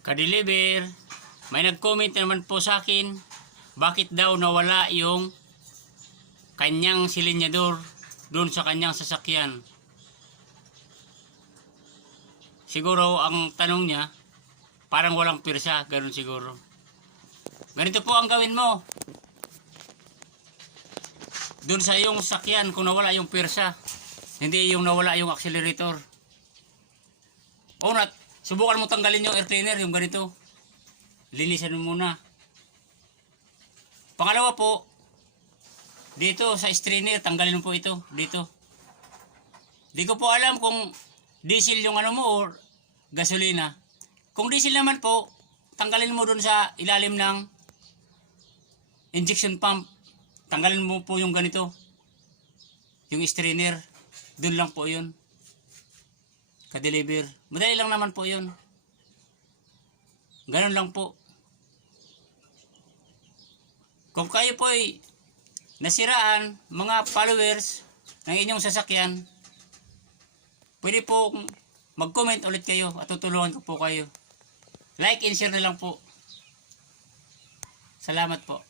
Kadeliver, may nag-comment naman po sa akin, bakit daw nawala yung kanyang silinyador doon sa kanyang sasakyan. Siguro ang tanong niya, parang walang pirsa, ganun siguro. Ganito po ang gawin mo. Doon sa iyong sakyan, kung nawala yung pirsa, hindi yung nawala yung accelerator. Una, subukan mo tanggalin yung air cleaner, yung ganito. Linisan mo muna. Pangalawa po, dito sa strainer, tanggalin mo po ito, dito. Di ko po alam kung diesel yung ano mo or gasolina. Kung diesel naman po, tanggalin mo dun sa ilalim ng injection pump. Tanggalin mo po yung ganito. Yung strainer. Dun lang po yun. Ka-deliver. Madali lang naman po yun. Ganun lang po. Kung kayo po ay nasiraan, mga followers ng inyong sasakyan, pwede po mag-comment ulit kayo at tutulungan ko po kayo. Like and share na lang po. Salamat po.